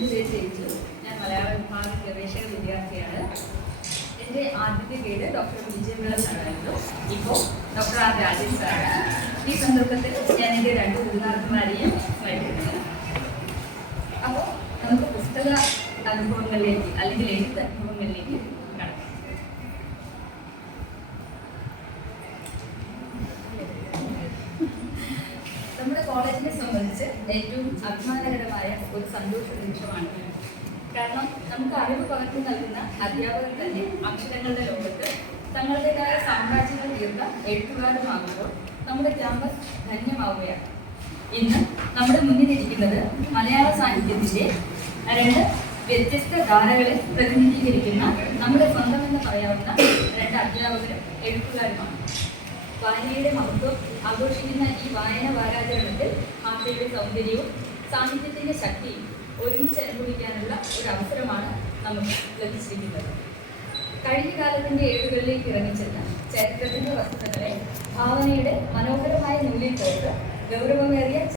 എൻ്റെ പേര് ജയിച്ചു. ഞാൻ മലയാള വിഭാഗം ഗവേഷക വിദ്യാർത്ഥിയാണ്. എൻ്റെ ആദ്യത്തെ പേര് ഡോക്ടർ വിജയപിള്ള സാറായിരുന്നു. ഇപ്പോൾ ഡോക്ടർ ആർ രാജേഷ് സാറാണ്. ഈ സന്ദർഭത്തിൽ ഞാൻ എൻ്റെ 2 ഗുരുനാഥന്മാരെയും സ്മരിക്കുന്നു. അപ്പോൾ നമുക്ക് പുസ്തക അനുഭവങ്ങളിലേക്ക് അല്ലെങ്കിൽ എഴുത്ത് അനുഭവങ്ങളിലേക്ക് കടക്കാം. നമ്മുടെ കോളേജിനെ സംബന്ധിച്ച് ഏറ്റവും അഭിമാനകരമായ ഒരു സന്തോഷ നിമിഷമാണ്. കാരണം നമുക്ക് അറിവ് പകർന്നു നൽകുന്ന അധ്യാപകർ തന്നെ അക്ഷരങ്ങളുടെ ലോകത്ത് തങ്ങളുടേതായ സാമ്രാജ്യങ്ങൾ തീർത്ത എഴുത്തുകാരുമാകുമ്പോൾ നമ്മുടെ ക്യാമ്പസ് ധന്യമാവുകയാണ്. ഇന്ന് നമ്മുടെ മുന്നിലിരിക്കുന്നത് മലയാള സാഹിത്യത്തിൻ്റെ 2 വ്യത്യസ്ത ധാരകളെ പ്രതിനിധീകരിക്കുന്ന നമ്മുടെ സ്വന്തമെന്ന് പറയാവുന്ന 2 അധ്യാപകരും എഴുത്തുകാരുമാണ്. വായനയുടെ മഹത്വം ആഘോഷിക്കുന്ന ഈ വായന വാരാചരണത്തിൽ ഭാഷയുടെ സൗന്ദര്യവും സാഹിത്യത്തിൻ്റെ ശക്തിയും ഒരുമിച്ച് അനുഭവിക്കാനുള്ള ഒരു അവസരമാണ് നമുക്ക് ലഭിച്ചിരിക്കുന്നത്. കഴിഞ്ഞ കാലത്തിൻ്റെ ഏടുകളിലേക്ക് ഇറങ്ങിച്ചെന്ന ചരിത്രത്തിൻ്റെ വസ്തുതകളെ ഭാവനയുടെ മനോഹരമായ നൂലിൽ കോർത്ത് ഗൗരവമേറിയ